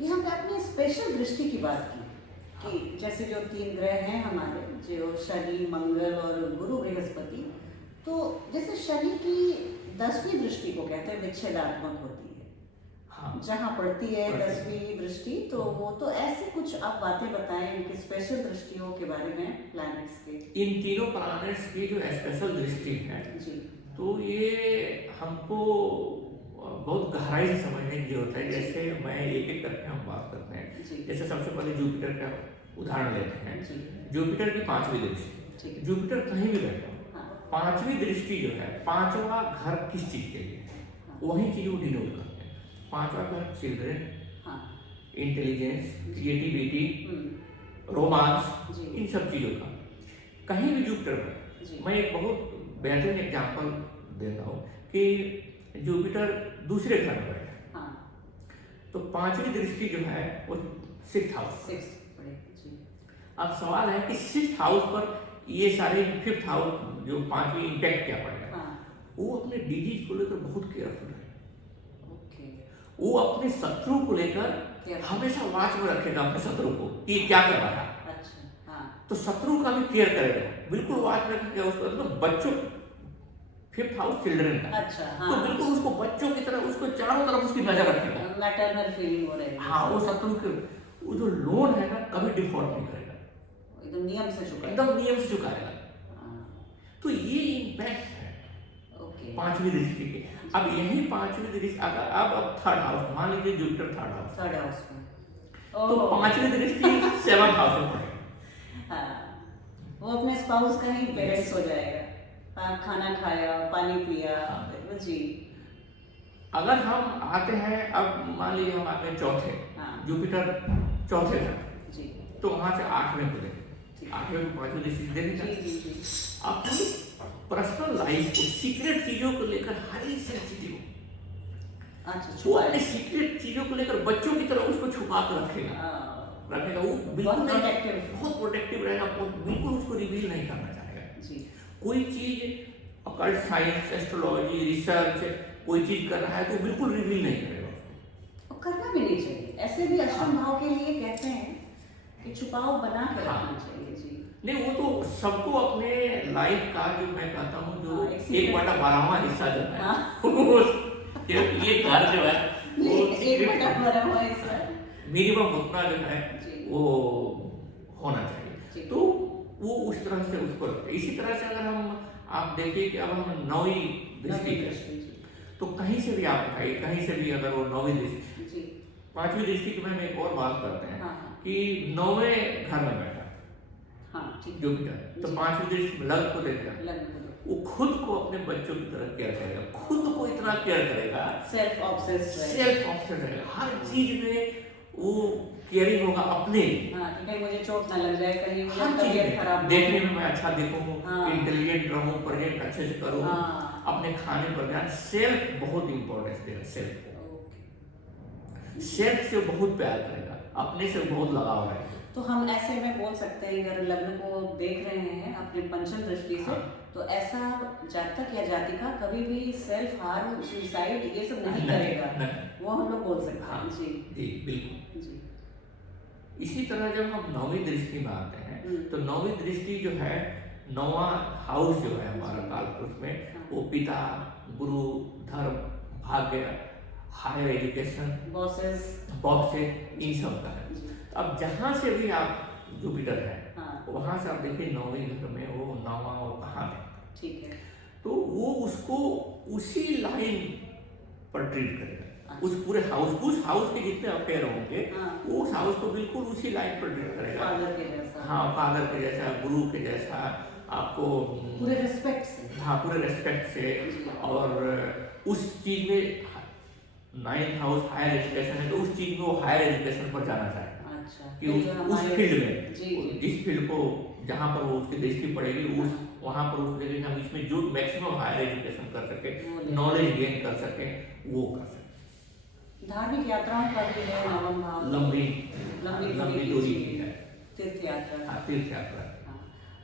यहाँ पे आपने स्पेशल दृष्टि की बात की कि जैसे जो 3 ग्रह हैं हमारे, जो शनि, मंगल और गुरु बृहस्पति, तो जैसे शनि की 10वीं दृष्टि को कहते हैं विच्छेदात्मक होती है। हाँ, जहाँ पड़ती है 10वीं दृष्टि, तो वो तो ऐसे कुछ आप बातें बताएं इनकी स्पेशल दृष्टियों के बारे में, प्लैनेट्स के। इन तीनों प्लैनेट्स की जो स्पेशल दृष्टि है जी, तो ये हमको बहुत गहराई से समझने की जरूरत है। जैसे मैं एक एक करके हम बात करते हैं। जी, जैसे सबसे पहले जुपिटर का उदाहरण लेते हैं। जी, जुपिटर की 5वीं दृष्टि, ठीक है। जुपिटर कहीं भी बैठा हो, हाँ, 5वीं दृष्टि जो है, 5वां घर किस चीज के लिए है, हाँ, वही चीज वो डिनोट करते हैं। 5वां घर चिल्ड्रन, हाँ, इंटेलिजेंस, क्रिएटिविटी, हम्म, रोमांस, जी, इन सब चीजों का कहीं भी जुपिटर पर। जी, मैं एक बहुत बेहतरीन एग्जांपल देता हूँ कि जुपिटर दूसरे घर में बैठा है, हाँ, तो 5वीं दृष्टि जो है वो 6th हाउस। 6 पड़े, जी, अब सवाल है कि 6th हाउस पर ये सारे 5th हाउस जो 5वीं इम्पैक्ट क्या पड़ेगा। हाँ, वो अपने डिजीज को लेकर बहुत केयरफुल है। ओके, वो अपने शत्रु को लेकर Careful. हमेशा वॉच में रखेगा अपने शत्रु को कि ये क्या कर रहा है। अच्छा, हाँ, तो शत्रु का भी केयर करेगा, बिल्कुल वॉच में रखेगा उसको। तो बच्चों 5th हाउस चिल्ड्रन का, अच्छा, तो हाँ, बिल्कुल उसको बच्चों की तरह उसको चारों तरफ उसकी नजर रखेगा। मैटरनल फीलिंग हो रही है। हाँ, वो शत्रु के वो जो लोन है ना कभी डिफॉल्ट नहीं करेगा, एकदम नियम से चुका है। एकदम नियम से चुकाएगा। हाँ, तो ये इम्पैक्ट है ओके, 5वीं दृष्टि के। अब यही 5वीं दृष्टि अगर अब 3rd हाउस मान लीजिए Jupiter 3rd house, 3rd house में, तो ओह, 5वीं दृष्टि 7th हाउस में पड़ेगी। हाँ, वो अपने स्पाउस का ही पेरेंट्स हो जाएगा। हाँ, खाना खाया, पानी पिया, हाँ। जी, अगर हम आते हैं, अब मान लीजिए हम आते हैं चौथे, हाँ, जुपिटर चौथे घर, जी, तो वहां से 8वें को देखें, ठीक, 8वें को 5वीं दृष्टि से जी, देखें। जी, जी, अपनी पर्सनल लाइफ को, सीक्रेट चीजों को लेकर हाईली सेंसिटिव, अच्छा, वो छुपा अपने है। सीक्रेट चीजों को लेकर बच्चों की तरह उसको छुपा कर रखेगा। हाँ, वो बिल्कुल बहुत नहीं, प्रोटेक्टिव, बहुत प्रोटेक्टिव रहेगा, बिल्कुल उसको रिवील नहीं करना चाहेगा। जी, कोई चीज अकल्ट साइंस, एस्ट्रोलॉजी, रिसर्च कोई चीज कर रहा है तो बिल्कुल रिवील नहीं करेगा उसको। और करना भी नहीं चाहिए। ऐसे भी अष्टम भाव के लिए कहते हैं कि छुपाव बना के हाँ। रखना चाहिए, जी, नहीं, वो तो सबको अपने लाइफ का जो मैं कहता हूँ जो हाँ, एक 1/12वां हिस्सा जो है, हाँ। ये घर जो है वो एक बटा भरा हुआ हिस्सा, मिनिमम उतना जो है जी, वो होना चाहिए। जी, तो वो उस तरह से उसको रखते हैं। इसी तरह से अगर हम आप देखिए कि अब हम 9वीं दृष्टि नवीं है, दृष्टि, जी, तो कहीं से भी आप उठाइए, कहीं से भी अगर वो 9वीं दृष्टि, जी, 5वीं दृष्टि की हम एक और बात करते हैं हाँ, हाँ, कि 9वें घर में बैठा हाँ, ठीक, जुपिटर, तो जी। 5वीं दृष्टि में लग्न को देखेगा, वो खुद को अपने बच्चों की तरह केयर करेगा, खुद को इतना केयर करेगा, सेल्फ ऑब्सेस्ड है, सेल्फ ऑब्सेस्ड रहेगा, हर चीज में वो केयरिंग होगा अपने लिए। हाँ, कि कहीं मुझे चोट ना लग जाए, कहीं मुझे हर चीज तबीयत में खराब ना देखने हो। में मैं अच्छा दिखूं, हाँ। इंटेलिजेंट रहूं, प्रेजेंट अच्छे से करूं, हाँ, अपने खाने पर ध्यान, सेल्फ बहुत इंपॉर्टेंस देगा। सेल्फ ओके, सेल्फ से बहुत प्यार करेगा, अपने से बहुत लगाव रहेगा। तो हम ऐसे में बोल सकते हैं अगर लग्न को देख रहे हैं अपनी पंचम दृष्टि से, हाँ। तो ऐसा जातक या जातिका कभी भी सेल्फ हार्म, सुसाइड ये सब नहीं करेगा, नहीं। वो हम लोग बोल सकते हाँ, हैं, जी, जी बिल्कुल। जी, इसी तरह जब हम 9वीं दृष्टि में आते हैं, हम्म, तो 9वीं दृष्टि जो है, 9वां हाउस जो है हमारा जी। कालपुरुष में, हाँ। वो पिता, गुरु, धर्म, भाग्य, हायर एजुकेशन, बॉसेस, बॉस से इन सब का है। जी, अब जहाँ से भी आप जुपिटर है, हाँ, वहाँ से आप देखिए 9वीं घर में वो 9वां और कहाँ है, ठीक है, तो वो उसको उसी लाइन पर ट्रीट करेगा। उस पूरे हाउस, उस हाउस के जितने अफेयर होंगे, हाँ, वो उस हाउस को बिल्कुल उसी लाइन पर ट्रीट करेगा। फादर के जैसा, हाँ, फादर के जैसा, गुरु के जैसा, आपको पूरे रिस्पेक्ट से, हाँ पूरे रेस्पेक्ट से। जी। और उस चीज में 9th हाउस हायर एजुकेशन है, तो उस चीज में वो हायर एजुकेशन पर जाना चाहेगा अच्छा, कि ये जो उस हमारे- फील्ड में, जी, जी, जिस फील्ड को जहाँ पर वो उसकी दृष्टि पड़ेगी, उस हाँ। वहाँ पर उसको देखेंगे हम इसमें जो मैक्सिमम हायर एजुकेशन कर सके, वो ले- नॉलेज गेन कर सके, वो कर सके। धार्मिक यात्राओं का भी है नवम भाव, लंबी लंबी दूरी की है, तीर्थ यात्रा, हाँ, तीर्थ यात्रा। हाँ।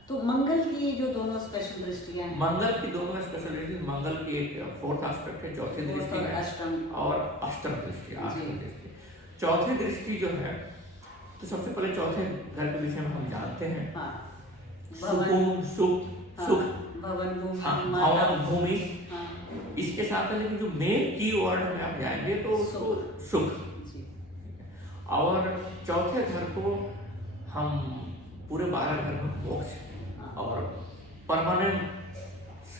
तो मंगल की जो दोनों स्पेशल दृष्टियां हैं, मंगल की दोनों स्पेशलिटी, मंगल की एक 4th एस्पेक्ट है, चौथी फोर्थ दृष्टि और है, अष्टम, और अष्टम दृष्टि, 8वीं जी। दृष्टि। चौथी दृष्टि जो है, तो सबसे पहले चौथे घर के विषय में हम जानते हैं। हाँ, सुकून, सुख, हाँ, सुख, भवन भूमि, हाँ, माता, भवन भूमि। हाँ, इसके साथ में लेकिन जो मेन की वर्ड में आप जाएंगे तो उसको सुख। जी, और चौथे घर को हम पूरे 12 घर में मोक्ष और परमानेंस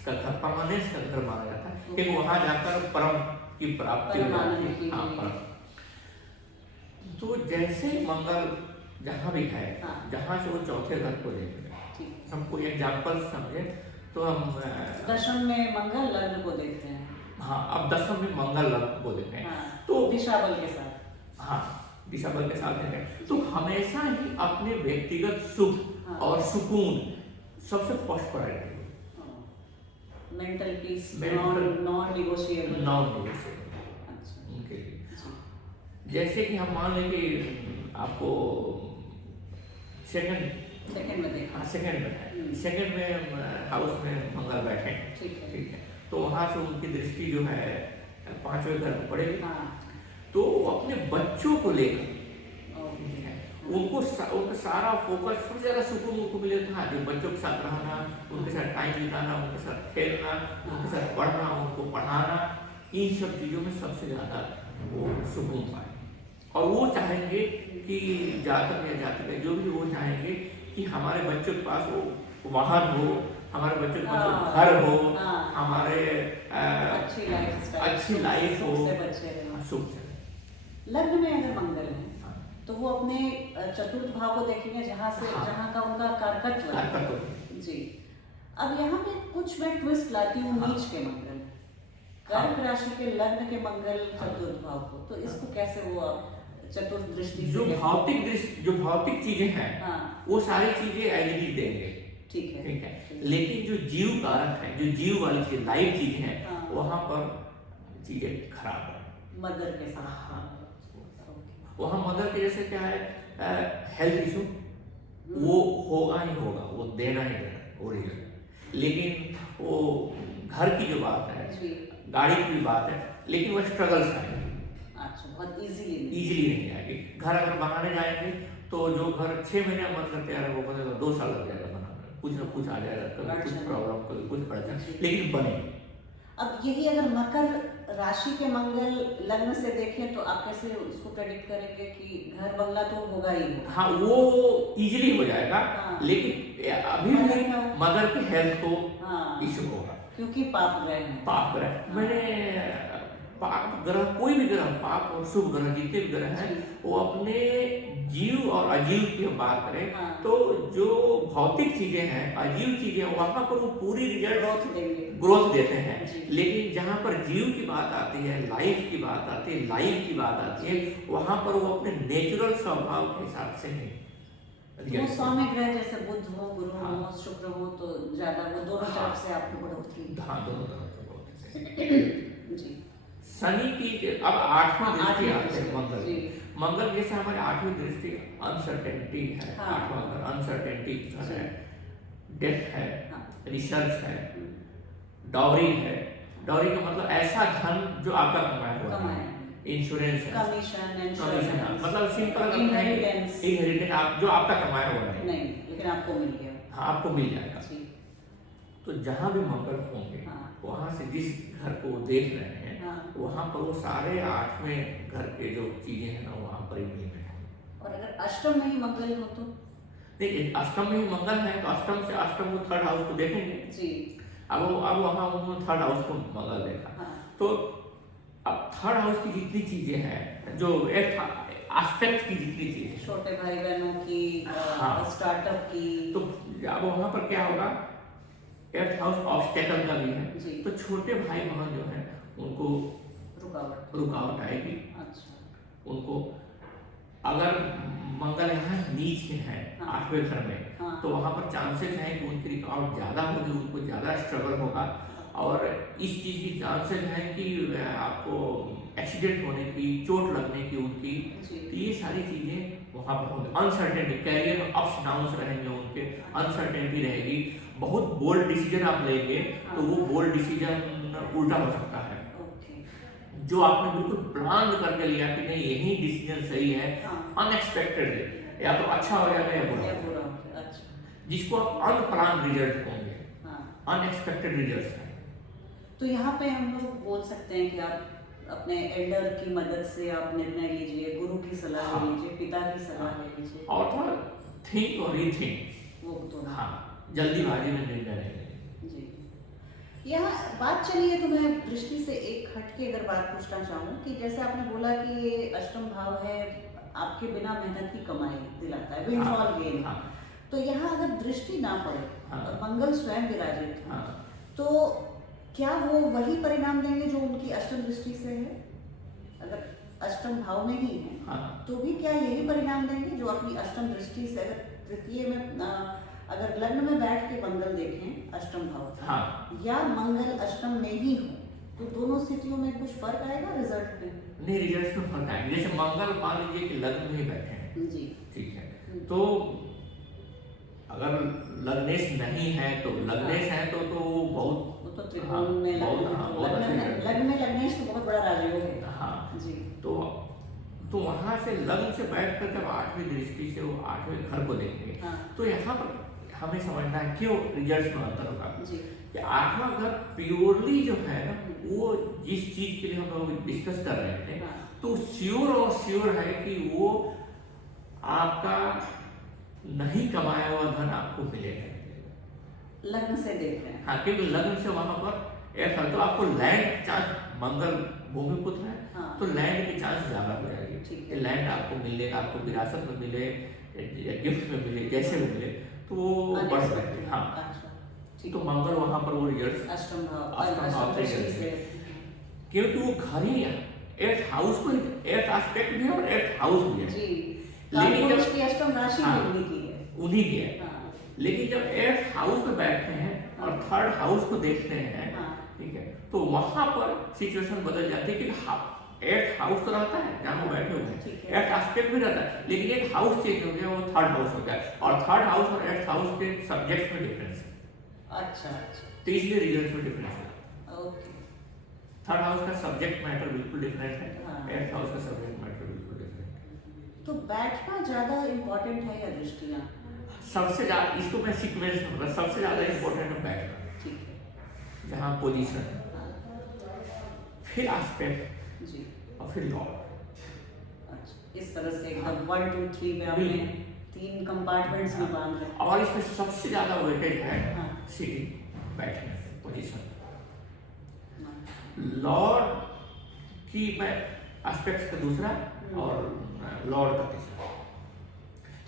का घर माना जाता है, क्योंकि वहां जाकर परम की प्राप्ति हो जाती है। हाँ, परम। तो जैसे मंगल जहाँ भी है, जहाँ से वो चौथे घर को देख रहे हैं, हम कोई एग्जाम्पल समझे तो हम दशम में मंगल लग्न को देख रहे हैं। हाँ, अब दशम में मंगल लग्न को देख रहे हैं, तो दिशा बल के साथ, हाँ, दिशा बल के साथ देख रहे हैं, तो हमेशा ही अपने व्यक्तिगत सुख और सुकून सबसे first priority, mental peace, Mental- non negotiable. उनके लिए जैसे कि हम मान लें कि आपको सेकंड में देखा, सेकंड में है, सेकंड में हाउस में मंगल बैठे हैं, ठीक है, तो वहाँ से उनकी दृष्टि जो है 5वें घर में पड़ेगी। तो वो अपने बच्चों को लेकर उनको उनका सारा फोकस, सबसे ज्यादा सुकून उनको मिले था जो बच्चों के साथ रहना, उनके साथ टाइम बिताना, उनके साथ खेलना, उनके साथ पढ़ना, उनको पढ़ाना, इन सब चीजों में सबसे ज्यादा वो सुकून पाए। और वो चाहेंगे कि जातक जो भी वो चाहेंगे कि हमारे बच्चों के पास वो वाहन हो, हमारे बच्चों के पास घर हो, हमारे अच्छी लाइफ हो, सुख। लग्न में अगर मंगल है तो वो अपने चतुर्थ भाव को देखेंगे, जहाँ का उनका कारकत्व। जी, अब यहाँ पे कुछ मैं ट्विस्ट लाती हूँ नीच के मंगल, कर्क राशि के लग्न के मंगल चतुर्थ भाव को, तो इसको कैसे वो आप चतुर्थ दृष्टि जो भौतिक चीजें हैं, वो सारी चीजें एज इट इज देंगे, ठीक है, लेकिन जो जीव कारक है, जो जीव वाली चीज, लाइव चीजें हैं, वहां पर चीजें खराब है। मदर के साथ, वहाँ मदर के जैसे क्या है, हेल्थ इशू वो होगा ही होगा, वो देना ही देना ओरिजिनल। लेकिन वो घर की जो बात है, गाड़ी की भी बात है, लेकिन वो स्ट्रगल्स आएंगे। अच्छा, बहुत इजीली नहीं आएगी। घर अगर बनाने जाएंगे तो जो घर 6 महीने बन कर तैयार है, वो बनेगा 2 साल लग जाएगा बनाने में, कुछ ना कुछ आ जाएगा, कभी कुछ प्रॉब्लम, कभी कुछ पड़ जाएगा, लेकिन बनेगा। अब यही अगर मकर राशि के मंगल लग्न से देखें तो आप कैसे उसको प्रेडिक्ट करेंगे कि घर बंगला तो होगा ही होगा? हाँ, वो इजीली हो जाएगा, लेकिन अभी भी मदर की हेल्थ को इशू होगा, क्योंकि पाप ग्रह मैंने पाप ग्रह, कोई भी ग्रह, पाप और शुभ ग्रह, जितने भी ग्रह हैं, वो अपने जीव और अजीव की हम बात करें तो जो भौतिक चीजें हैं, अजीव चीजें, वहां पर वो पूरी रिजल्ट ग्रोथ देते हैं। लेकिन जहां पर जीव की बात आती है, लाइफ की बात आती है, लाइफ की बात आती है, वहां पर वो अपने नेचुरल स्वभाव के हिसाब से नहीं। वो सौम्य ग्रह जैसे बुध हो, गुरु हो, शुक्र हो, तो ज्यादा वो दोनों तरफ से आपको बढ़ोतरी। हाँ, दोनों तरफ से बढ़ोतरी। जी, शनि की अब 8वां दृष्टि आती है मंगल जैसे हमारे 8वीं दृष्टि अनसर्टेनिटी है, 8वां घर अनसर्टेनिटी है, डेथ है, रिसर्च है, डॉरी है। डॉरी का मतलब ऐसा धन जो आपका कमाया हुआ है, इंश्योरेंस है, कमीशन, मतलब सिंपल इनहेरिटेंस, आप जो आपका कमाया हुआ नहीं, लेकिन आपको मिल गया। हाँ, आपको मिल जाएगा। तो जहाँ भी मंगल होंगे, वहां से जिस घर को वो देख रहे हैं, वहां पर वो सारे 8वें घर के जो चीजें हैं ना, वहां पर इम्प्लीमेंट है। और अगर अष्टम में ही मंगल हो तो देखिए, अष्टम में ही मंगल है तो अष्टम से अष्टम वो 3rd हाउस को देखेंगे जी। अब वहां उन्होंने 3rd हाउस को मंगल देखा, तो अब 3rd हाउस की जितनी चीजें हैं, जो एस्पेक्ट की जितनी चीजें, छोटे भाई बहनों की, स्टार्टअप की, तो अब वहां पर क्या होगा, 8th हाउस ऑब्स्टेकल का भी है, तो छोटे भाई बहन जो है उनको रुकावट आएगी। अच्छा, उनको अगर मंगल यहाँ नीच के हैं 8वें घर में, तो वहां पर चांसेस हैं कि उनकी रुकावट ज्यादा होगी, उनको ज्यादा स्ट्रगल होगा, और इस चीज की चांसेस हैं कि आपको एक्सीडेंट होने की, चोट लगने की उनकी, तो ये सारी चीजें वहां पर होंगी। अनसर्टेनिटी, कैरियर में अप्स डाउन्स रहेंगे उनके, अनसर्टेनिटी रहेगी। बहुत बोल्ड डिसीजन आप लेंगे तो वो बोल्ड डिसीजन उल्टा हो सकता है, जो आपने बिल्कुल प्लान करके लिया कि नहीं यही डिसीजन सही है, अनएक्सपेक्टेडली या तो अच्छा हो जाएगा या बुरा हो जाएगा। अच्छा। जिसको आप अनप्लान रिजल्ट होंगे, अनएक्सपेक्टेड रिजल्ट है। तो यहाँ पे हम लोग बोल सकते हैं कि आप अपने एल्डर की मदद से आप निर्णय लीजिए, गुरु की सलाह ले लीजिए, पिता की सलाह ले लीजिए, और थोड़ा थिंक और रीथिंक, वो तो जल्दीबाजी में निर्णय नहीं लेंगे। जी। यहाँ बात चली है तो मैं दृष्टि से एक हटके अगर बात पूछना चाहूँ कि जैसे आपने बोला कि ये अष्टम भाव है, आपके बिना मेहनत की कमाई दिलाता है, विंडफॉल गेन। तो यहाँ अगर दृष्टि ना पड़े और मंगल स्वयं विराजित हो, तो क्या वो वही परिणाम देंगे जो उनकी अष्टम दृष्टि से है? अगर अष्टम भाव में ही है तो भी क्या यही परिणाम देंगे जो अपनी अष्टम दृष्टि से? अगर तृतीय में अगर लग्न में बैठ के मंगल देखें अष्टम भाव या मंगल अष्टम में ही हो, तो दोनों स्थितियों में कुछ फर्क आएगा रिजल्ट में? नहीं, रिजल्ट में फर्क आएगा। जैसे मंगल मान लीजिए कि लग्न में ही बैठे हैं जी, ठीक है, तो अगर लग्नेश नहीं है तो लग्नेश है तो बहुत तो त्रिकोण में लग्न में लग्नेश तो बहुत बड़ा राजयोग है। हाँ जी। तो वहां से लग्न से बैठकर जब आठवीं दृष्टि से वो आठवें घर को देखेंगे तो यहाँ पर हमें समझना है क्यों रिजल्ट में अंतर होगा कि आठवां घर प्योरली जो है ना, वो जिस चीज के लिए हम लोग डिस्कस कर रहे थे तो श्योर है कि वो आपका नहीं कमाया हुआ धन आपको मिलेगा, लग्न से देख रहे हैं। हाँ, क्योंकि लग्न से वहां पर एक है तो आपको लैंड चांस, मंगल भूमि पुत्र है तो लैंड की चांस ज्यादा हो जाएगी। लैंड आपको मिलेगा, आपको विरासत में मिले, गिफ्ट में मिले, जैसे भी मिले तो वो बढ़ सकते हैं। हाँ, तो मंगल वहां पर वो रिजल्ट अष्टम भाव से, क्योंकि वो घर ही है, एर्थ हाउस को, एर्थ एस्पेक्ट भी है और एर्थ हाउस भी है जी। लेकिन जब उसकी अष्टम राशि उन्हीं की है, लेकिन जब एर्थ हाउस में बैठते हैं और थर्ड हाउस को देखते हैं, ठीक है, तो वहां पर सिचुएशन बदल जाती है कि एर्थ हाउस तो रहता है जहाँ वो बैठे हुए हैं, एर्थ एस्पेक्ट भी रहता है, लेकिन एक हाउस चेंज हो गया, वो थर्ड हाउस हो गया, और थर्ड हाउस और एर्थ हाउस के सब्जेक्ट में डिफरेंस है। अच्छा, तो इसलिए रिजल्ट में डिफरेंस है। ओके। थर्ड हाउस का सब्जेक्ट मैटर बिल्कुल डिफरेंट है, एर्थ हाउस का सब्जेक्ट मैटर बिल्कुल डिफरेंट है। तो बैठना ज्यादा इम्पोर्टेंट है या दृष्टियाँ? सबसे ज्यादा, इसको मैं सीक्वेंस में बताऊं, सबसे ज्यादा इम्पोर्टेंट है बैठना, ठीक है, जहाँ पोजीशन है, फिर एस्पेक्ट जी, और फिर लॉर्ड। अच्छा, इस तरह से एकदम 1 2 3 में आपने 3 कंपार्टमेंट्स में बांध रहे। और इसमें सबसे ज्यादा वेटेज है सीटिंग, बैठने, पोजीशन। लॉर्ड की मैं एस्पेक्ट का दूसरा और लॉर्ड का तीसरा,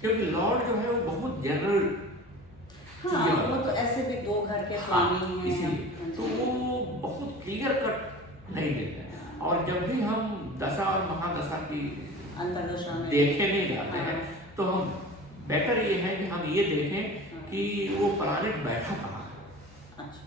क्योंकि लॉर्ड जो है वो बहुत जनरल, वो तो ऐसे भी 2 घर के स्वामी हैं, इसीलिए तो वो बहुत क्लियर कट नहीं देते हैं। और जब भी हम दशा और महादशा की अंतर्दशा में देखे नहीं जाते हैं तो हम बेटर ये है कि हम ये देखें कि वो प्लैनेट बैठा कहाँ है। अच्छा,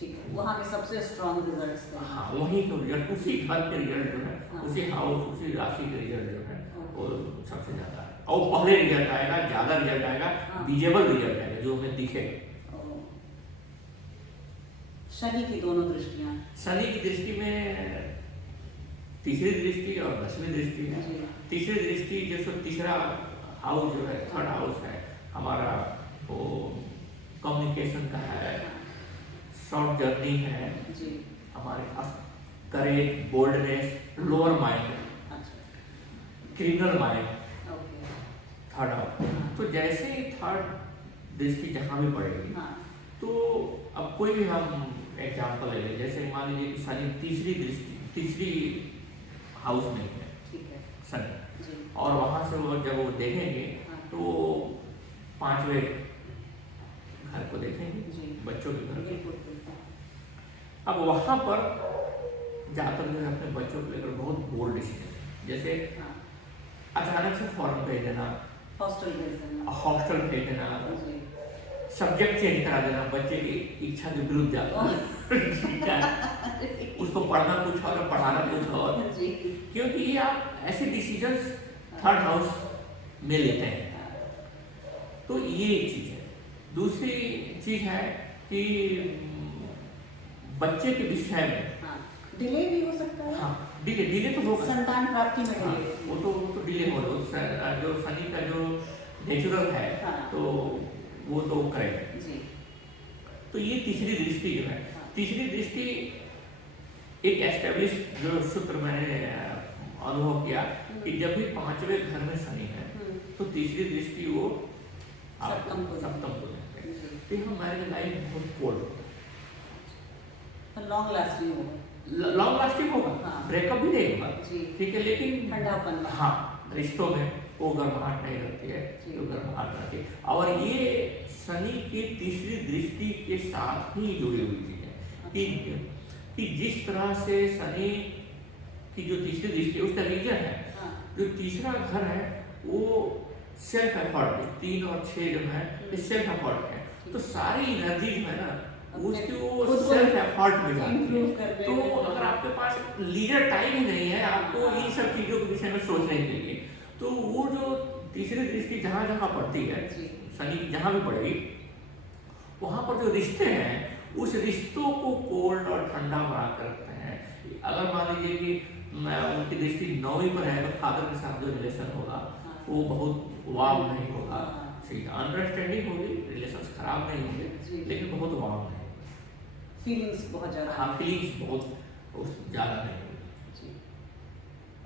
ठीक है, वहाँ के सबसे स्ट्रॉन्ग रिजल्ट्स हैं। हाँ, वहीं के रिजल्ट, उसी घर के रिजल्ट जो है, उसी हाउस, उसी राशि के रिजल्ट जो है वो सबसे ज्यादा है, और पहले रिजल्ट आएगा, ज्यादा रिजल्ट आएगा, विजिबल रिजल्ट आएगा जो हमें दिखेगा। शनि की दोनों दृष्टियाँ, शनि की दृष्टि में तीसरी दृष्टि और 10वीं दृष्टि है। तीसरी दृष्टि जैसे तीसरा हाउस जो है, थर्ड हाउस है हमारा, वो कम्युनिकेशन का है, शॉर्ट जर्नी है जी, हमारे courage, boldness, lower mind, criminal mind, third house. तो जैसे ही थर्ड दृष्टि जहाँ भी पड़ेगी तो अब कोई भी हम एग्जाम्पल ले लें, जैसे मान लीजिए कि शनि तीसरी हाउस में है, शनि, और वहाँ से वो जब वो देखेंगे तो 5वें घर को देखेंगे, बच्चों के घर को। अब वहाँ पर जाकर जो है अपने बच्चों को लेकर बहुत बोल्ड डिसीजन, जैसे अचानक से फॉरेन भेज देना, हॉस्टल भेज देना, सब्जेक्ट चेंज करा देना, बच्चे की इच्छा के विरुद्ध जाता उसको पढ़ना कुछ और पढ़ाना कुछ और, क्योंकि ये आप ऐसे डिसीजंस थर्ड हाउस में लेते हैं। तो ये एक चीज है। दूसरी चीज है कि बच्चे के विषय में डिले भी हो सकता है। हाँ, डिले तो होगा, संतान प्राप्ति में हाँ, डिले। वो तो डिले हो जो शनि का जो नेचुरल है, हाँ। तो वो तो करेगा जी। तो ये तीसरी दृष्टि जो है, हाँ। तीसरी दृष्टि एक एस्टेब्लिश जो सूत्र मैंने अनुभव किया कि जब भी पांचवें घर में शनि है तो तीसरी दृष्टि वो सप्तम को देते हैं। तो हमारी लाइफ बहुत कोल्ड होगा, लॉन्ग लास्टिंग होगा, लॉन्ग लास्टिंग होगा, हाँ। ब्रेकअप भी नहीं होगा, जी। ठीक है, लेकिन ठंडापन, हाँ, रिश्तों में वो गर्माहट नहीं रहती है, जो गर्माहट रहती है। और ये शनि की तीसरी दृष्टि के साथ ही जुड़ी हुई चीज है कि जिस तरह से शनि की जो तीसरी दृष्टि उसका रीजन है, जो तीसरा घर है वो सेल्फ एफर्ट, 3 और 6 जो है ये सेल्फ एफर्ट है, तो सारी एनर्जी जो है ना उसकी वो सेल्फ एफर्ट में जाती है। तो अगर आपके पास लीजर टाइम ही नहीं है आपको इन सब चीजों के विषय में सोचने के लिए, तो वो जो तीसरी दृष्टि जहाँ जहाँ पड़ती है, शनि जहाँ भी पड़ेगी वहाँ पर जो रिश्ते हैं उस रिश्तों को कोल्ड और ठंडा बना कर रखते हैं। अगर मान लीजिए कि उनकी दृष्टि 9वीं पर है तो फादर के साथ जो रिलेशन होगा वो बहुत वार्म नहीं होगा, ठीक है, अंडरस्टैंडिंग होगी, रिलेशंस खराब नहीं होंगे, लेकिन बहुत वार्म नहीं होगा, फीलिंग्स बहुत ज़्यादा, हाँ, फीलिंग्स बहुत ज़्यादा नहीं होगी।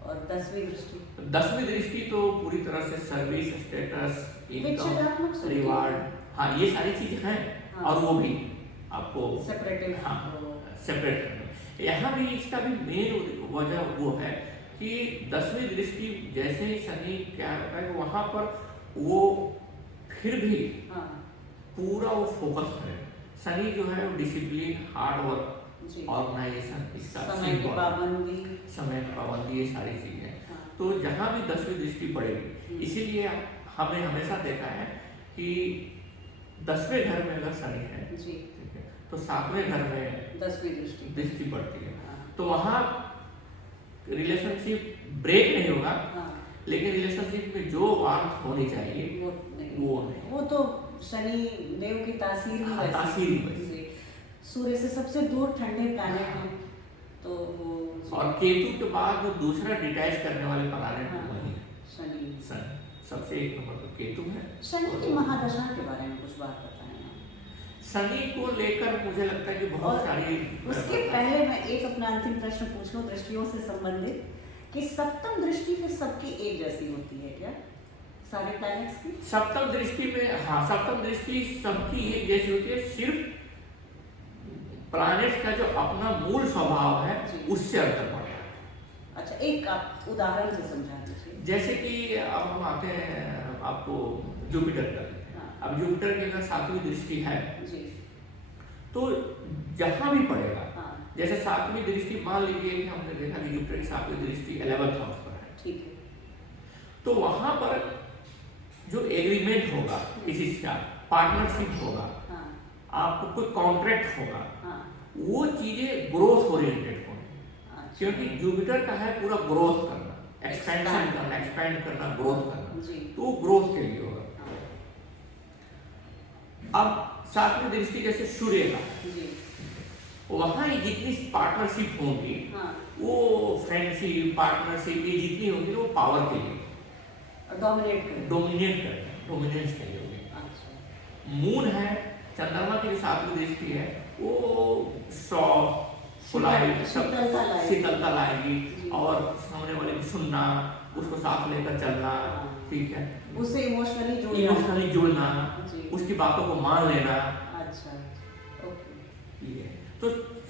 और 10वीं दृष्टि, 10वीं दृष्टि तो पूरी तरह से सर्विस, स्टेटस, इनकम, रिवार्ड, हाँ, ये सारी चीजें हैं, और वो भी आपको सेपरेटिव, हाँ, सेपरेट करना। यहाँ भी इसका भी मेन वजह वो है कि 10वीं दृष्टि जैसे ही शनि क्या होता है, वहां पर वो फिर भी पूरा वो फोकस करे। शनि जो है वो डिसिप्लिन, हार्ड वर्क, ऑर्गेनाइजेशन, समय की पाबंदी, ये सारी चीजें। तो जहाँ भी 10वीं दृष्टि पड़ेगी, इसीलिए हमने हमेशा देखा है कि 10वें घर में अगर शनि है तो 7वें घर में 10वीं दृष्टि पड़ती है, तो वहाँ रिलेशनशिप ब्रेक नहीं होगा, लेकिन रिलेशनशिप में जो वार्मथ होनी चाहिए वो नहीं। वो तो शनि देव की तासीर ही वैसी, सूर्य से सबसे दूर ठंडे प्लैनेट हैं, तो वो और केतु के बाद दूसरा डिटैच करने वाले प्लैनेट वही है, शनि सबसे एक नंबर पर केतु है। शनि की महादशा के बारे में कुछ बात बताएं। शनि को लेकर मुझे लगता है कि बहुत सारी, उसके पहले मैं एक अपना अंतिम प्रश्न पूछ लूं दृष्टियों से संबंधित, कि सप्तम दृष्टि फिर सबकी एक जैसी होती है क्या, सारे प्लैनेट्स की? सप्तम दृष्टि में, हाँ, सप्तम दृष्टि सबकी एक जैसी होती है, सिर्फ प्लैनेट्स का जो अपना मूल स्वभाव है उससे अंतर पड़ता है। अच्छा, एक आप उदाहरण से समझा दीजिए। जैसे कि अब हम आते हैं आपको जुपिटर का, अब जुपिटर की अगर 7वीं दृष्टि है तो जहां भी पड़ेगा, जैसे 7वीं दृष्टि मान लीजिए कि हमने देखा कि जुपिटर की 7वीं दृष्टि 11th हाउस पर है, ठीक है, तो वहां पर जो एग्रीमेंट होगा किसी से, पार्टनरशिप होगा, आपको कोई कॉन्ट्रैक्ट होगा, वो चीजें ग्रोथ ओरिएंटेड होंगी, क्योंकि जुपिटर का है पूरा ग्रोथ करना, एक्सपेंशन करना, एक्सपेंड करना, ग्रोथ करना, तो वो ग्रोथ के लिए होगा। अब 7वीं दृष्टि जैसे सूर्य का, वहां जितनी पार्टनरशिप होंगी, वो फ्रेंडशिप, पार्टनरशिप, ये जितनी होगी वो पावर के लिए, डोमिनेंस के लिए होगी। मून है, चंद्रमा की जो 7वीं दृष्टि है वो शीतलता लाएगी, और सामने वाले को सुनना, उसको साथ लेकर चलना, ठीक है, उससे इमोशनली जुड़ना, उसकी बातों को मान लेना। अच्छा, ओके। ये तो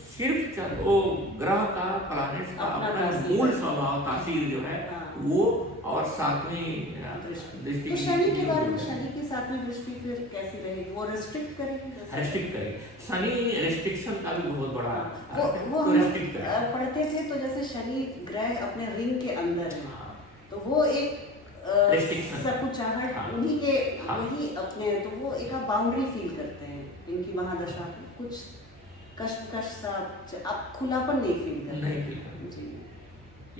सिर्फ वो ग्रह का, प्लैनेट्स का अपना मूल स्वभाव, तासीर जो है वो, और 7वीं दृष्टि। तो शनि के बारे में, शनि की 7वीं दृष्टि फिर कैसी रहेगी? वो रेस्ट्रिक्ट करेगी? शनि रेस्ट्रिक्शन का भी बहुत बड़ा, वो पढ़ते थे, तो जैसे शनि ग्रह अपने रिंग के अंदर है, तो वो एक सकुचाहट उन्हीं के, वही अपने, तो वो एक बाउंड्री फील करते हैं इनकी महादशा, कुछ कष्ट सा, आप खुलापन नहीं फील करते।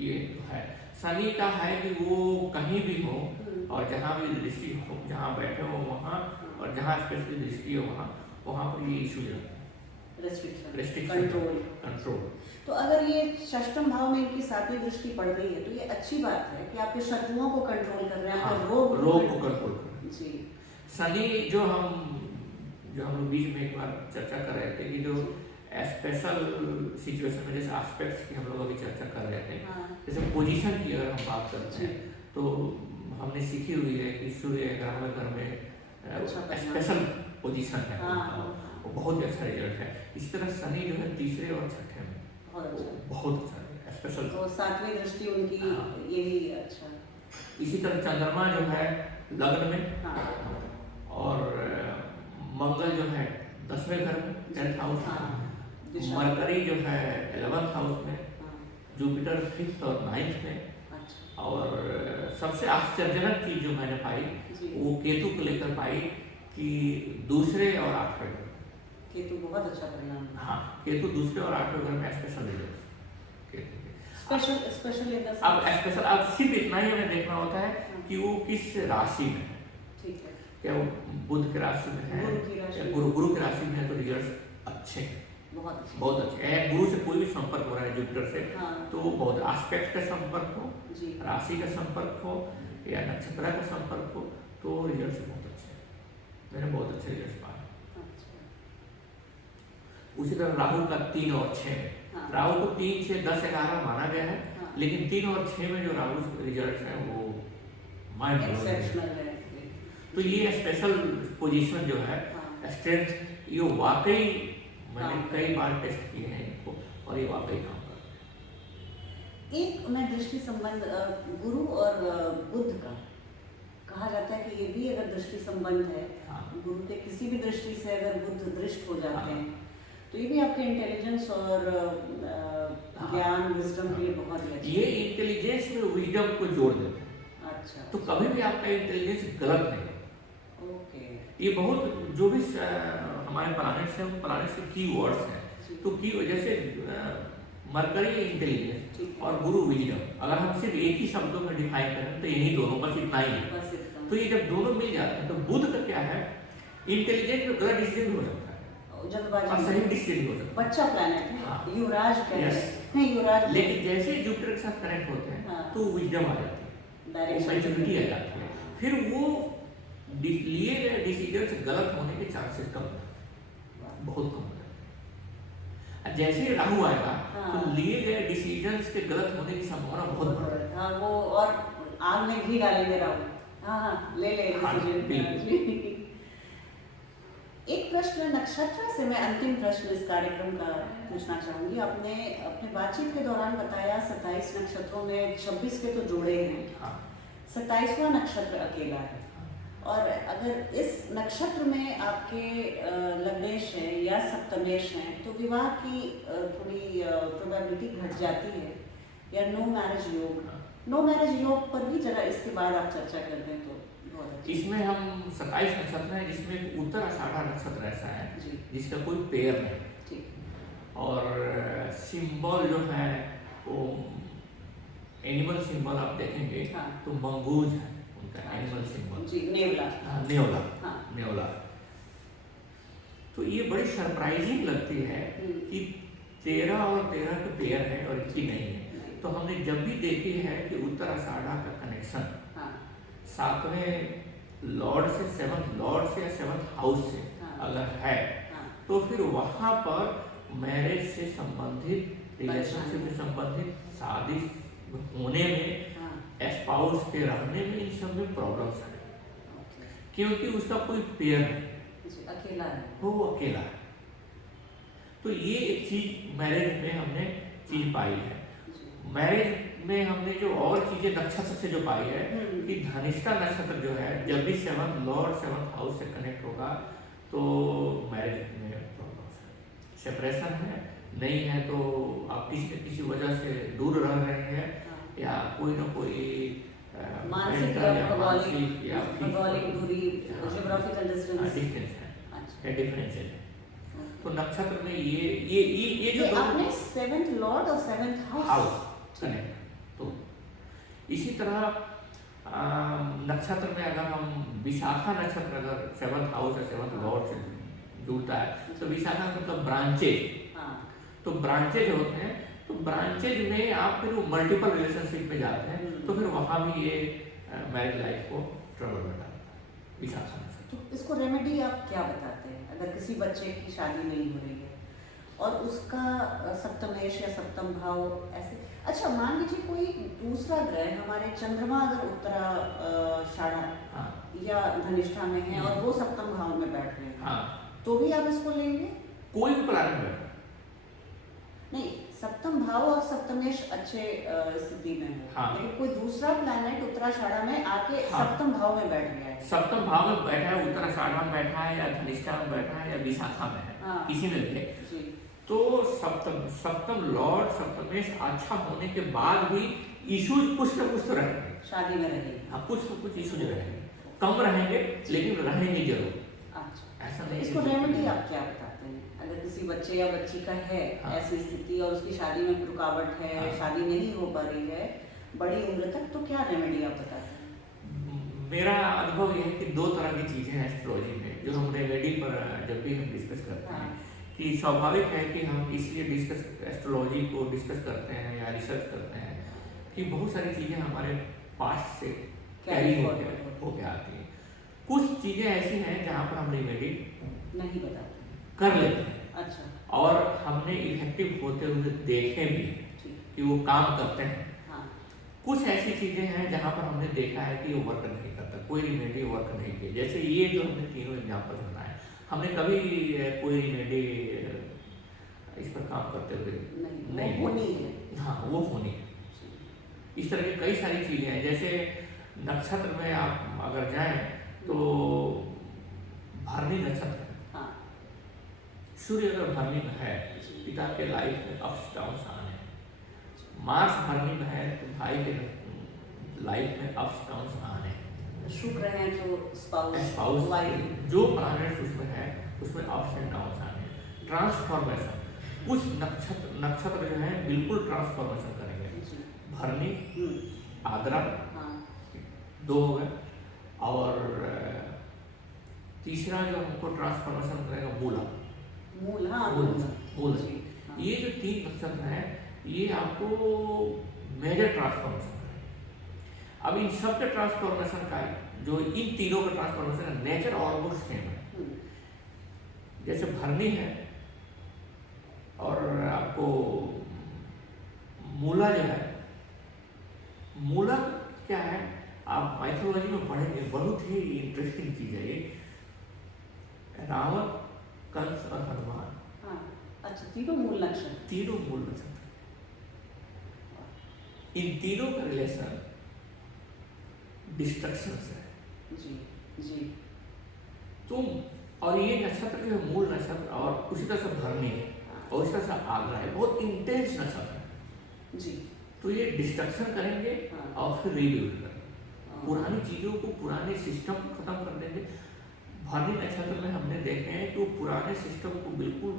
ये तो है, शनि का है कि वो कहीं भी हो और जहाँ भी दृष्टि हो, जहाँ बैठे हो वहाँ, और जहाँ स्पेशली दृष्टि हो वहाँ पर ये इशू रहता है। Restriction, control. तो अगर ये षष्ठम भाव में इनकी 7वीं दृष्टि पड़ रही है तो ये अच्छी बात है कि आपके शत्रुओं को कंट्रोल कर रहे हैं, आपके रोग को कंट्रोल कर रहे हैं। जी। शनि जो हम लोग बीच में एक बार चर्चा कर रहे थे कि जो स्पेशल सिचुएशन में जैसे एस्पेक्ट्स की हम लोग अभी चर्चा कर रहे थे, जैसे पोजीशन की अगर हम बात करते हैं तो हमने सीखी हुई है कि सूर्य घर में स्पेशल पोजीशन है, वो बहुत ही अच्छा रिजल्ट है। इसी तरह शनि जो है तीसरे और छठे में बहुत अच्छा स्पेशल, तो 7वीं दृष्टि उनकी यही अच्छा। इसी तरह चंद्रमा जो है लग्न में और मंगल जो है 10वें घर में 10th हाउस में, मरकरी जो है 11th हाउस में, जुपिटर 5th और 9th में, और सबसे आश्चर्यजनक चीज जो मैंने पाई वो केतु को लेकर पाई कि दूसरे और 8वें घर। केतु बहुत अच्छा परिणाम। हाँ, केतु दूसरे और 8वें घर में स्पेशल रिजल्ट केतु के। स्पेशल अब स्पेशल अब सिर्फ इतना ही हमें देखना होता है कि वो किस राशि में, ठीक है, क्या वो बुध की राशि में है या गुरु की राशि में है, तो रिजल्ट अच्छे हैं, बहुत अच्छे हैं। गुरु से कोई भी संपर्क हो रहा है जुपिटर से, तो बहुत एस्पेक्ट का संपर्क हो, राशि का संपर्क हो या नक्षत्र का संपर्क हो, तो रिजल्ट से बहुत अच्छे हैं। मैंने बहुत अच्छे रिजल्ट पाए। उसी तरह राहु का 3 और 6 में, राहु को 3, 6, 10, 11 माना गया है, लेकिन 3 और 6 में जो राहु रिजल्ट है वो माइंड ब्लोइंग है। तो ये स्पेशल पोजीशन जो है स्ट्रेंथ, ये वाकई मैंने कई बार टेस्ट किए हैं इनको और ये वाकई काम करते हैं। एक मैं दृष्टि संबंध गुरु और बुध का कहा जाता है कि ये भी अगर दृष्टि संबंध है, गुरु के किसी भी दृष्टि से अगर बुध दृष्ट हो जाते हैं तो ये भी आपके इंटेलिजेंस और ज्ञान विजडम के लिए बहुत ही अच्छा। ये इंटेलिजेंस में विजडम को जोड़ देते हैं। अच्छा। तो कभी भी आपका इंटेलिजेंस गलत नहीं। ओके। ये बहुत जो भी हमारे प्लैनेट्स हैं, प्लैनेट्स के की वर्ड्स हैं, तो की जैसे मरकरी इंटेलिजेंस और गुरु विजडम, अगर हम सिर्फ एक ही शब्दों में डिफाइन करें तो यही दोनों, बस इतना ही है। तो ये जब दोनों मिल जाते हैं तो बुध का क्या है, इंटेलिजेंट में गलत डिसीजन हो सकता है और सही डिसीजन हो सकता है। बच्चा प्लैनेट है, युवराज कहते हैं, युवराज। लेकिन जैसे जुपिटर के साथ कनेक्ट होते हैं तो विजडम आ जाती है, मैच्योरिटी आ जाती है, फिर वो लिए गए डिसीजन से गलत होने के चांसेस कम होते हैं, बहुत कम होते हैं। जैसे ही राहु आएगा तो लिए गए डिसीजंस के गलत होने की संभावना बहुत बढ़, वो और आग में घी डालेंगे राहु। ले डिसीजन। एक प्रश्न नक्षत्र से मैं अंतिम प्रश्न इस कार्यक्रम का पूछना चाहूंगी। आपने अपने बातचीत के दौरान बताया 27 नक्षत्रों में 26 के तो जोड़े हैं, 27वां नक्षत्र अकेला है, और अगर इस नक्षत्र में आपके लग्नेश है या सप्तमेश है तो विवाह की थोड़ी प्रोबेबिलिटी घट जाती है, या नो मैरिज योग। नो मैरिज योग पर भी जरा इसके बाद आप चर्चा कर दें तो। इसमें हम 27 नक्षत्र हैं जिसमें उत्तर आषाढ़ा नक्षत्र ऐसा है जिसका कोई पेयर नहीं, और सिंबल जो है वो एनिमल सिंबल आप देखेंगे तो मंगूज है उनका एनिमल सिंबल, नेवला। तो ये बड़ी सरप्राइजिंग लगती है कि 13 और 13 का पेयर है और इसकी नहीं है। तो हमने जब भी देखी है कि उत्तर आषाढ़ा का कनेक्शन 7वें लॉर्ड से 7th लॉर्ड से या 7th हाउस से अगर है तो फिर वहाँ पर मैरिज से संबंधित, रिलेशनशिप से संबंधित, शादी होने में, स्पाउस के रहने में, इन सब में प्रॉब्लम्स है, क्योंकि उसका कोई पेयर नहीं, अकेला है, वो अकेला है। तो ये एक चीज मैरिज में हमने चीज पाई है। मैरिज में हमने जो और चीजें नक्षत्र से जो पाई है कि धनिष्ठा नक्षत्र जो है जब भी 7th लॉर्ड 7th हाउस से कनेक्ट होगा तो मैरिज में प्रॉब्लम्स है, सेपरेशन है, नहीं है तो आप किसी न किसी वजह से दूर रह रहे हैं या कोई ना कोई मानसिक या डिफरेंस है। तो नक्षत्र में ये जो आपने 7th लॉर्ड और 7th हाउस कनेक्ट, तो इसी तरह नक्षत्र में अगर हम विशाखा नक्षत्र अगर 7th हाउस या 7th लॉर्ड से जुड़ता है। तो विशाखा मतलब ब्रांचेज। हाँ। तो ब्रांचेज होते हैं, तो ब्रांचेज में आप फिर मल्टीपल रिलेशनशिप में जाते हैं, तो फिर वहाँ भी ये मैरिज लाइफ को ट्रबल में डालता है विशाखा में। तो इसको रेमेडी आप क्या बताते हैं अगर किसी बच्चे की शादी नहीं हो रही है और उसका सप्तमेश या सप्तम भाव ऐसे, अच्छा मान लीजिए कोई दूसरा ग्रह हमारे चंद्रमा अगर उत्तराषाढ़ा हाँ। या धनिष्ठा में है और वो सप्तम भाव में बैठ रहे हैं, हाँ। तो भी आप इसको लेंगे? कोई भी प्लानेट बैठा नहीं, सप्तम भाव और सप्तमेश अच्छे स्थिति में है। हाँ। लेकिन कोई दूसरा प्लैनेट उत्तराषाढ़ा में आके हाँ। सप्तम भाव में बैठ गया है, सप्तम भाव में बैठा है, उत्तराषाढ़ा में बैठा है या धनिष्ठा में बैठा है या विशाखा में है, हाँ। किसी में भी है, तो सप्तम लॉर्ड सप्तमेश अच्छा होने के बाद भी इश्यूज कुछ न कुछ तो रहेंगे, शादी में रहेंगे। हाँ, कुछ न कुछ इश्यूज रहेंगे, कम रहेंगे लेकिन रहेंगे जरूर। अच्छा, ऐसा नहीं। इसको रेमेडी आप क्या बताते हैं अगर किसी बच्चे या बच्ची का है हाँ। ऐसी स्थिति और उसकी शादी में रुकावट है, हाँ। शादी नहीं हो पा रही है बड़ी उम्र तक, तो क्या रेमेडी आप बताते हैं? मेरा अनुभव यह है कि दो तरह की चीजें हैं एस्ट्रोलॉजी में जो हम रेमेडी पर जब भी हम डिस्कस करते हैं, कि स्वाभाविक है कि हम इसलिए एस्ट्रोलॉजी को डिस्कस करते हैं या रिसर्च करते हैं कि बहुत सारी चीज़ें हमारे पास्ट से कैरी होके आती हैं। कुछ चीज़ें ऐसी हैं जहाँ पर हम रेमेडी नहीं बताते कर लेते हैं, अच्छा, और हमने इफेक्टिव होते हुए देखे भी कि वो काम करते हैं। हाँ। कुछ ऐसी चीज़ें हैं जहाँ पर हमने देखा है कि वो वर्क नहीं करता, कोई रेमेडी वर्क नहीं किया। जैसे ये जो हमने तीनों एग्जाम्पल बनाए, हमने कभी कोई रेमेडी इस पर काम करते हुए नहीं होनी है। हाँ, वो होनी है। इस तरह की कई सारी चीज़ें हैं, जैसे नक्षत्र में आप अगर जाएं तो भरणी नक्षत्र है, हाँ। सूर्य अगर भरणी में है, पिता के लाइफ में अप्स डाउन्स आने, मार्स भरणी में है तो भाई के लाइफ में अप्स डाउन्स आने, शुक्र है तो स्पाउस वाइफ, जो प्लैनेट्स उसमें है उसमें अप्स एंड डाउन्स आने, ट्रांसफॉर्मेशन। कुछ नक्षत्र जो है बिल्कुल ट्रांसफॉर्मेशन करेंगे, भरणी, आद्रा, दो हो गए, और तीसरा जो हमको ट्रांसफॉर्मेशन करेगा मूला। ये जो तीन नक्षत्र हैं ये आपको मेजर ट्रांसफॉर्मेशन करेगा। अब इन सब के ट्रांसफॉर्मेशन का जो इन तीनों का ट्रांसफॉर्मेशन का नेचर ऑलमोस्ट सेम है। जैसे भरणी है और आपको मूला जो है, मूला क्या है आप माइथोलॉजी में पढ़ेंगे, बहुत ही इंटरेस्टिंग चीज है ये। रावण, कंस और हनुमान, अच्छा, तीनों मूल नक्षत्र, इन तीनों का रिलेशन डिस्ट्रक्शन से है। जी। तुम और ये नक्षत्र जो है मूल नक्षत्र, और उसी तरह से भरणी है और उसी तरह से आगरा है, बहुत इंटेंस नक्षत्र है जी। तो ये डिस्ट्रक्शन करेंगे और फिर रिबिल्ड करेंगे, पुरानी चीजों को, पुराने सिस्टम को खत्म कर देंगे। भरणी नक्षत्र में हमने देखे हैं कि वो पुराने सिस्टम को बिल्कुल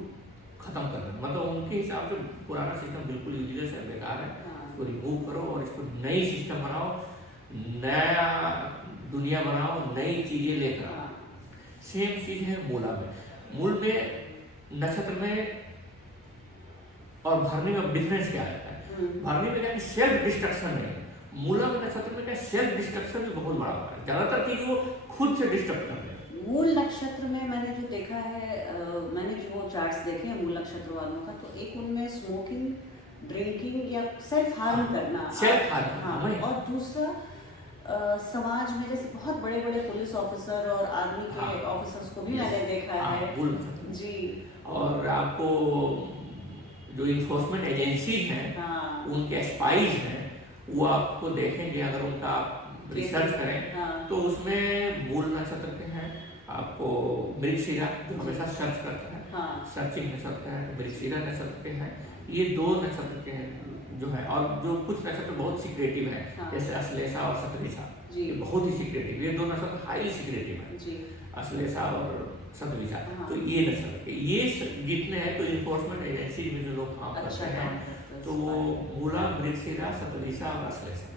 खत्म कर देंगे, मतलब उनके हिसाब से पुराना सिस्टम बिल्कुल यूजलेस है, बेकार है, इसको रिमूव करो और इसको नई सिस्टम बनाओ, नया दुनिया बनाओ, नई चीजें लेकर आओ। सेम चीज है मूला में। मूल में नक्षत्र में और भरणी में डिफरेंस क्या आता है? भरणी में क्या सेल्फ डिस्ट्रक्शन नहीं है, मूला में नक्षत्र में क्या सेल्फ डिस्ट्रक्शन भी बहुत बड़ा होता है, ज्यादातर चीज वो खुद से डिस्ट्रक्ट कर रहे हैं। मूल नक्षत्र में मैंने जो देखा है, मैंने जो चार्ट्स देखे हैं मूल नक्षत्र वालों का, तो एक उनमें स्मोकिंग, ड्रिंकिंग या सेल्फ हार्म करना, और दूसरा समाज में जैसे बहुत बड़े बड़े पुलिस ऑफिसर और आर्मी के ऑफिसर्स को भी मैंने देखा है जी। और आपको जो इन्फोर्समेंट एजेंसी हैं, उनके स्पाइज हैं, वो आपको देखेंगे अगर उनका आप रिसर्च करें तो उसमें मूल नक्षत्र के हैं, आपको मृगशिरा जो हमेशा सर्च करता है, सर्चिंग नक्षत्र है, मृगशिरा नक्षत्र के हैं, ये दो नक्षत्र के हैं जो है। और जो कुछ नक्षत्र बहुत सीक्रेटिव है, जैसे अश्लेषा और शतभिषा, ये बहुत ही सीक्रेटिव, ये दो नक्षत्र हाईली सीक्रेटिव है, अश्लेषा और शतभिषा। तो ये नक्षत्र ये जितने हैं, तो इन्फोर्समेंट एजेंसी में जो लोग काम करते हैं, तो वो मूला, मृगशिरा, शतभिषा और अश्लेषा।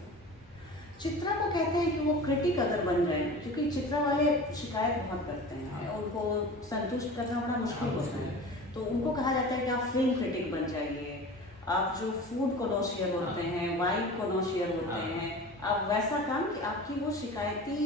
चित्रा को कहते हैं कि वो क्रिटिक अगर बन रहे हैं, क्योंकि चित्रा वाले शिकायत बहुत करते हैं, हाँ। उनको संतुष्ट करना बड़ा मुश्किल हाँ, होता है, मुश्किल तो उनको कहा जाता है कि आप फिल्म क्रिटिक बन जाइए, आप जो फूड कॉनोशियर होते हाँ। हैं, वाइन कॉनोशियर होते हाँ। हैं, आप वैसा काम कि आपकी वो शिकायती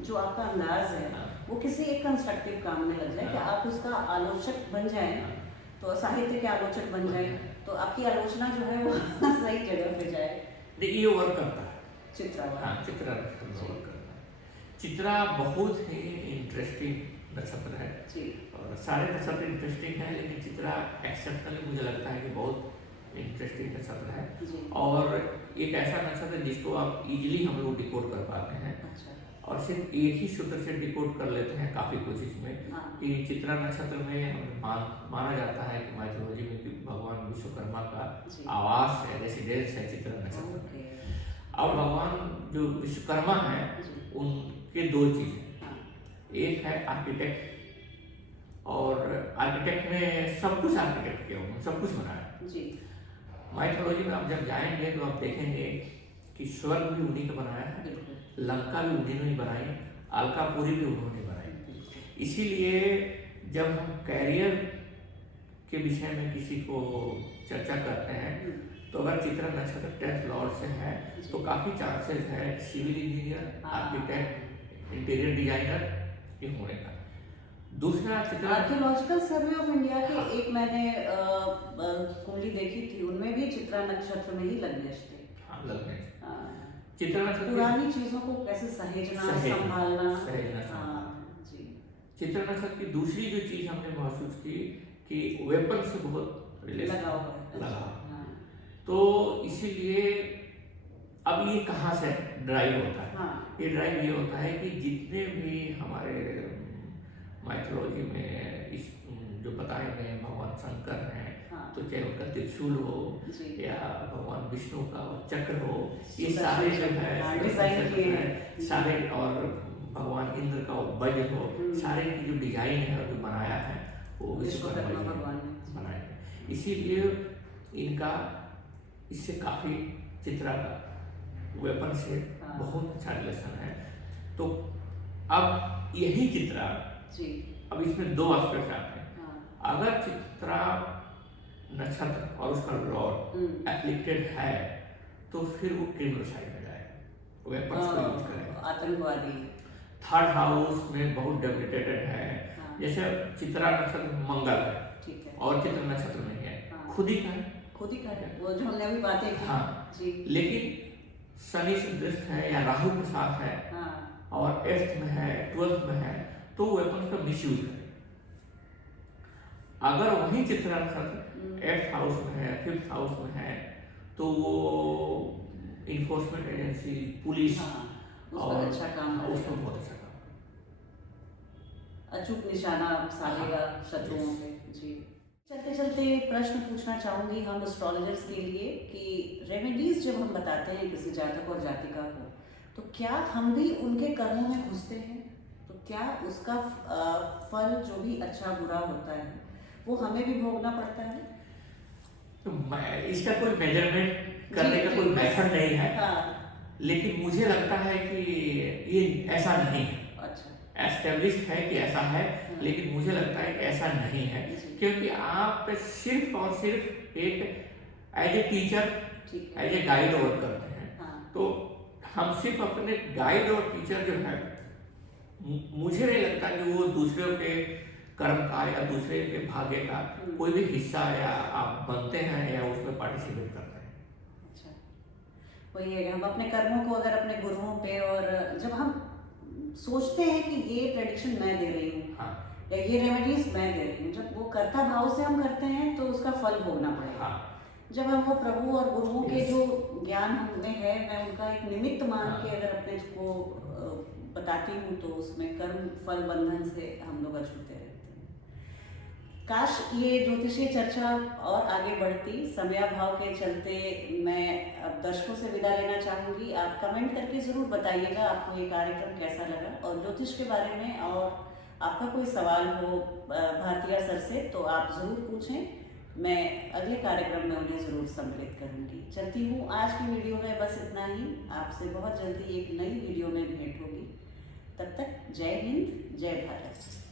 जो आपका अंदाज है हाँ। वो किसी एक कंस्ट्रक्टिव काम में लग जाए, कि हाँ। आप उसका आलोचक बन जाएं, हाँ। तो साहित्य के आलोचक बन जाए, तो आपकी आलोचना जो है वो सही जगह पे जाए। देखिए ये वर्क करता है चित्रा वाला। हाँ, चित्रा नक्षत्र वर्क करता है। चित्रा बहुत ही इंटरेस्टिंग नक्षत्र है जी। और सारे नक्षत्र इंटरेस्टिंग है, लेकिन चित्रा एक्सेप्शनली मुझे लगता है कि बहुत इंटरेस्टिंग नक्षत्र है जी। और एक ऐसा नक्षत्र है जिसको आप इजीली हम लोग डिकोड कर पाते हैं। अच्छा। और सिर्फ एक ही सूत्र से डिकोड कर लेते हैं काफ़ी कोशिश में। हाँ। कि चित्रा नक्षत्र में माना जाता है कि माइथोलॉजी में कि भगवान विश्वकर्मा का जी। आवास है, रेसिडेंस है चित्रा नक्षत्र में। ओके। और भगवान जो विश्वकर्मा है जी। उनके दो चीज़ हैं। हाँ। एक है आर्किटेक्ट, और आर्किटेक्ट में सब कुछ आर्किटेक्ट किया उन्होंने, सब कुछ बनाया। जी। माइथोलॉजी में आप जब जाएंगे तो आप देखेंगे कि स्वर्ग भी उन्हीं का बनाया है, बिल्कुल। लंका भी उन्हीं ने बनाई, अलकापुरी भी उन्होंने बनाई। इसीलिए जब हम कैरियर के विषय में किसी को चर्चा करते हैं तो अगर चित्रा नक्षत्र 10th लॉर्ड से है तो काफ़ी चांसेस है civil engineer, architect, interior designer ये होने का। दूसरा चित्रा आर्कियोलॉजिकल सर्वे ऑफ इंडिया के हाँ। एक मैंने कुंडली देखी थी, उनमें भी चित्रा नक्षत्र में ही लग्नेश थे। हाँ, लगने हाँ। चित्रा नक्षत्र पुरानी चीजों को कैसे सहेजना, संभालना। सहेजना। हाँ जी। चित्रा नक्षत्र की दूसरी जो चीज हमने महसूस की कि वेपन से बहुत रिलेशन लगा। हाँ। तो इसीलिए अब ये कहाँ से ड्राइव होता है? हाँ। ये ड्राइव ये होता है कि जितने भी हमारे माइथोलॉजी में इस जो बताए गए भगवान शंकर हैं, हाँ। तो चाहे उनका त्रिशूल हो जी। या भगवान विष्णु का चक्र हो, ये सुदर्शन सारे जो चक्र, है हाँ, डिजाइन किए हैं। सारे, और भगवान इंद्र का वज्र हो, सारे की जो डिजाइन है और जो बनाया है वो विश्वकर्मा भगवान ने बनाए हैं। इसीलिए इनका इससे काफ़ी चित्रा का वेपन से हाँ। बहुत अच्छा रिलेशन है। तो अब यही चित्रा जी। अब इसमें दो एस्पेक्ट आते हैं। हाँ। अगर चित्रा नक्षत्र और उसका लॉर्ड एफ्लिक्टेड है तो फिर वो क्रिमिनल साइड में जाएगा, वेपन्स को यूज करेगा, आतंकवादी। थर्ड हाउस में बहुत डेबिलिटेटेड है। हाँ। जैसे चित्रा नक्षत्र मंगल है, ठीक है, और चित्रा नक्षत्र नहीं है, हाँ। खुद ही का है, खुद ही कर वो जो हमने अभी बातें की। हाँ। जी। लेकिन शनि से दृष्ट है या राहु के साथ है, हाँ। और 8th में है, 12th में है, तो वेपन का मिसयूज करेगा। अगर वही चित्रा नक्षत्र 8th हाउस में है, 5th हाउस में है, तो वो इन्फोर्समेंट एजेंसी, पुलिस, हाँ, उस और पर अच्छा काम करेगा। उसमें बहुत अच्छा काम, अचूक निशाना साधेगा शत्रुओं पे। जी। चलते चलते प्रश्न पूछना चाहूंगी हम एस्ट्रोलॉजर्स के लिए कि रेमेडीज जब हम बताते हैं किसी जातक और जातिका को, तो क्या हम भी उनके कर्मों में घुसते हैं? तो क्या उसका फल जो भी अच्छा बुरा होता है वो हमें भी भोगना पड़ता है? तो इसका कोई मेजरमेंट करने का कोई मेथड नहीं है। हाँ। लेकिन मुझे लगता है कि ये ऐसा नहीं है, अच्छा। एस्टेब्लिश्ड है कि ऐसा है, लेकिन मुझे लगता है कि ऐसा नहीं है, क्योंकि आप सिर्फ और सिर्फ एक as a teacher, as a guide work करते हैं। हाँ। तो हम सिर्फ अपने गाइड और टीचर जो है, मुझे नहीं लगता कि वो दूसरों के कर्म का या दूसरे के भाग्य का कोई भी हिस्सा या आप बनते हैं या उसमें पार्टिसिपेट करते हैं। अच्छा, वही है, हम अपने कर्मों को अगर अपने गुरुओं पे, और जब हम सोचते हैं कि ये प्रेडिक्शन मैं दे रही हूँ, हाँ। या ये रेमेडीज मैं दे रही हूँ, जब वो कर्ता भाव से हम करते हैं तो उसका फल भोगना पड़ेगा। हाँ। जब हम वो प्रभु और गुरुओं के जो ज्ञान हमें है, मैं उनका एक निमित्त मान हाँ। के अगर अपने को बताती हूँ, तो उसमें कर्म फल बंधन से हम लोग अछूते रहते हैं। काश ये ज्योतिषीय चर्चा और आगे बढ़ती, समयाभाव के चलते मैं अब दर्शकों से विदा लेना चाहूँगी। आप कमेंट करके ज़रूर बताइएगा आपको ये कार्यक्रम कैसा लगा, और ज्योतिष के बारे में और आपका कोई सवाल हो भारतीय सर से तो आप ज़रूर पूछें। मैं अगले कार्यक्रम में उन्हें ज़रूर सम्मिलित करूंगी। चलती हूँ, आज की वीडियो में बस इतना ही। आपसे बहुत जल्दी एक नई वीडियो में भेंट होगी। तब तक जय हिंद, जय भारत।